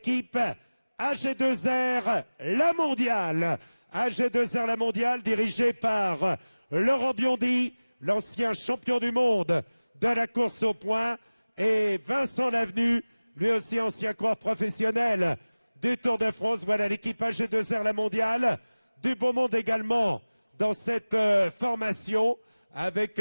l'équipe AG2R La Mondiale. AG2R La Mondiale dirigée par Laurent Biondi, l'ancien champion du monde de la course au point, et Vincent Lavenu, lui aussi ancien coureur professionnel du Tour de France. Voilà l'équipe AG2R La Mondiale. Du beau monde également dans cette formation avec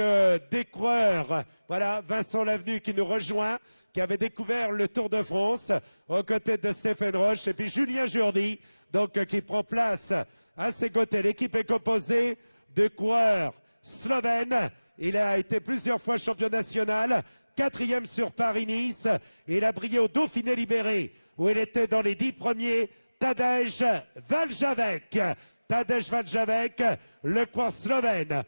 des coureurs. Voilà, Vincent Lavenu qui nous rejoint, qui avait découvert le Tour de France aux côtés de Stéphane Roche, et puis Julien Jourdi, donc qui prend place à ses côtés. L'équipe est composée de coureurs slovènes. Il a été plusieurs fois champion national, 4e sur Paris-Nice. Il a brillé au Dauphiné Libéré, où il était dans les 10 premiers. Tadej Valjavec. Tadej Valjavec, le coureur slovène.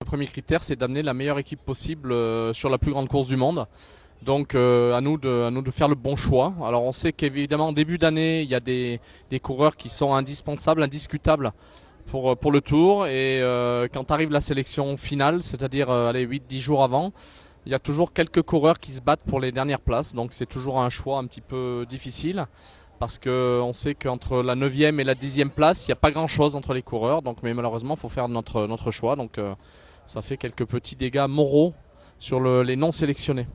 Le premier critère, c'est d'amener la meilleure équipe possible sur la plus grande course du monde. Donc à nous de faire le bon choix. Alors on sait qu'évidemment en début d'année, il y a des coureurs qui sont indispensables, indiscutables pour le Tour. Et quand arrive la sélection finale, c'est-à-dire 8-10 jours avant, il y a toujours quelques coureurs qui se battent pour les dernières places. Donc c'est toujours un choix un petit peu difficile, parce qu'on sait qu'entre la 9e et la 10e place, il n'y a pas grand-chose entre les coureurs. Donc, mais malheureusement, il faut faire notre choix. Donc ça fait quelques petits dégâts moraux sur les non sélectionnés.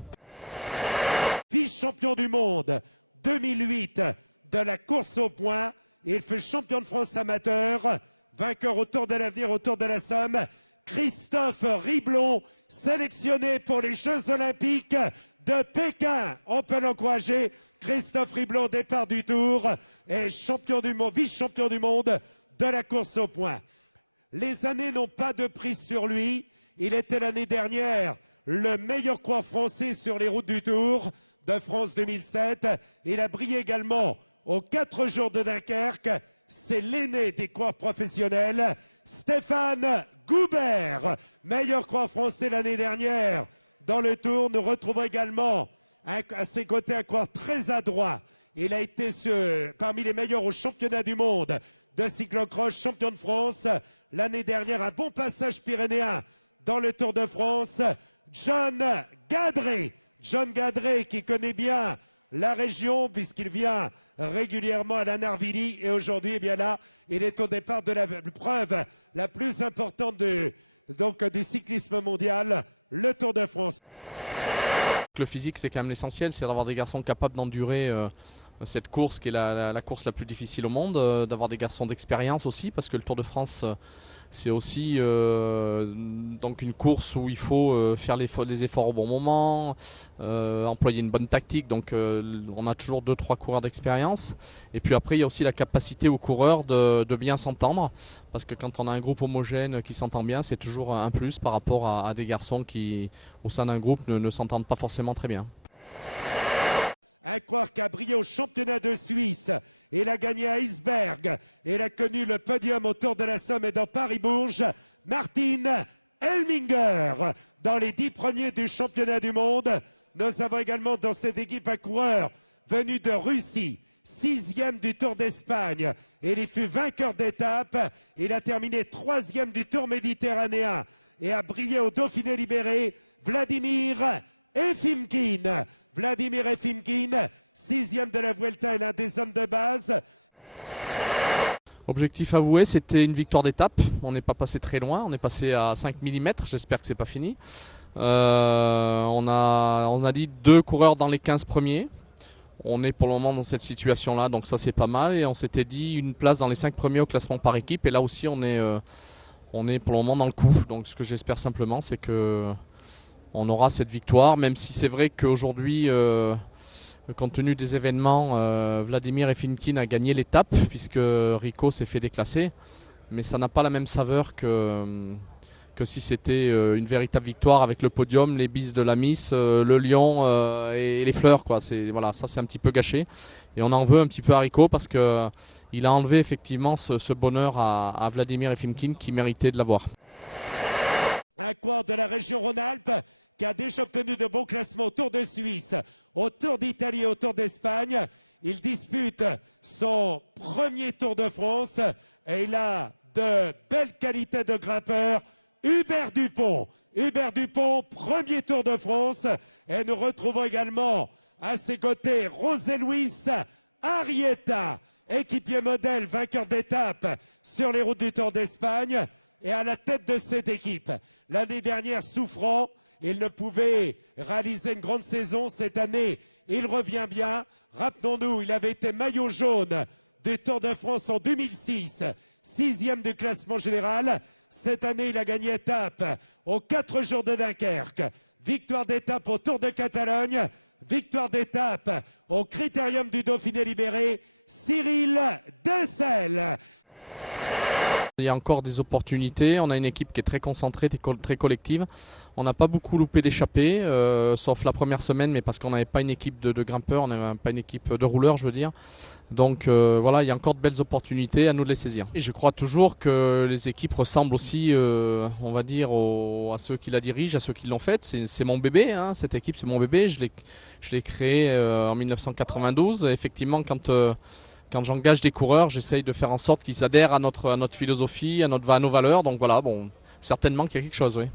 Vice-champion du monde 2008 de la course au point. Il fut champion de France amateur, vainqueur au Tour de l'Avenir, au Tour de la Somme. Christophe Riblon, sélectionné pour les Jeux Olympiques de Pékin. On peut l'encourager. Christophe Riblon, départ du Tour, et champion du monde, vice-champion du monde de la course au point. Les années n'ont pas de prix sur lui. Il était l'année dernière le meilleur coureur français sur les routes du Tour de France 2007. Il a brillé également aux 4 jours de Dunkerque. C'est l'aîné des coureurs professionnels, Stéphane Goubert, meilleur coureur français l'année dernière dans le Tour. Nous retrouvons également à ses côtés un coureur très adroit. Il a été parmi les meilleurs au championnat du monde de cyclocross, champion de France l'année dernière. Un bon passage pyrénéen dans le Tour de France. John Gadré. John Gadré qui connaît bien la région puisqu'il vient régulièrement à la Narvilly, et aujourd'hui, eh bien là, il est au départ de la preuve la plus importante du cyclisme mondial, le Tour de France. Le physique, c'est quand même l'essentiel, c'est d'avoir des garçons capables d'endurer cette course qui est la course la plus difficile au monde, d'avoir des garçons d'expérience aussi, parce que le Tour de France, c'est aussi donc une course où il faut faire les efforts au bon moment, employer une bonne tactique. Donc on a toujours 2-3 coureurs d'expérience. Et puis après, il y a aussi la capacité aux coureurs de bien s'entendre, parce que quand on a un groupe homogène qui s'entend bien, c'est toujours un plus par rapport à des garçons qui, au sein d'un groupe, ne s'entendent pas forcément très bien. Un coureur qui a brillé au championnat de Suisse. Il a gagné à Iceberg. Il a connu le podium au Tour de la Somme et dans Paris-Bourges. Martin Elminger, dans les 10 premiers du championnat du monde. Nous avons également dans cette équipe un coureur venu de Russie, 6e du Tour d'Espagne. Il y fut vainqueur d'étape. Il a terminé 3e du Tour méditerranéen et a brillé au Dauphiné Libéré. Vladimir Efimkin. Vladimir Efimkin, 6e de la Vuelta et l'un des hommes de base. Objectif avoué, c'était une victoire d'étape. On n'est pas passé très loin, on est passé à 5 mm, j'espère que c'est pas fini. On a dit 2 coureurs dans les 15 premiers. On est pour le moment dans cette situation-là, donc ça c'est pas mal. Et on s'était dit une place dans les 5 premiers au classement par équipe. Et là aussi on est pour le moment dans le coup. Donc ce que j'espère simplement, c'est que on aura cette victoire, même si c'est vrai qu'aujourd'hui, compte tenu des événements, Vladimir Efimkin a gagné l'étape, puisque Rico s'est fait déclasser. Mais ça n'a pas la même saveur que si c'était une véritable victoire avec le podium, les bises de la Miss, le lion et les fleurs, quoi. Voilà, ça c'est un petit peu gâché. Et on en veut un petit peu à Rico, parce qu'il a enlevé effectivement ce bonheur à Vladimir Efimkin qui méritait de l'avoir. Un coureur de la région Rhône-Alpes qui a déjà obtenu de bons classements au Tour de Suisse, au Tour d'Italie et au Tour d'Espagne. Il dispute son premier Tour de France et il a de belles qualités de grimpeur. Hubert Dupont. Hubert Dupont, premier Tour de France. Et nous retrouvons également À ses côtés, José Luis Arrieta, équipier modèle, vainqueur d'étape sur les routes du Tour d'Espagne. Et à la tête de cette équipe, l'année dernière souffrant, il ne pouvait réaliser une grande saison. Cette année, il revient bien. Rappelons-nous, il avait été maillot jaune du Tour de France en 2006, 6e du classement général. Cette année, il a gagné étape aux 4 jours de Dunkerque. Victoire d'étape au Tour de Catalogne. Victoire d'étape au Critérium du Dauphiné libéré. Cyril Dessel. Il y a encore des opportunités, on a une équipe qui est très concentrée, très collective. On n'a pas beaucoup loupé d'échappées, sauf la première semaine, mais parce qu'on n'avait pas une équipe de grimpeurs, on n'avait pas une équipe de rouleurs, je veux dire. Donc voilà, il y a encore de belles opportunités, à nous de les saisir. Et je crois toujours que les équipes ressemblent aussi, on va dire, à ceux qui la dirigent, à ceux qui l'ont faite. C'est mon bébé, hein, cette équipe, c'est mon bébé. Je l'ai créée en 1992. Et effectivement, quand j'engage des coureurs, j'essaye de faire en sorte qu'ils adhèrent à notre philosophie, à nos valeurs. Donc voilà, bon, certainement qu'il y a quelque chose, oui.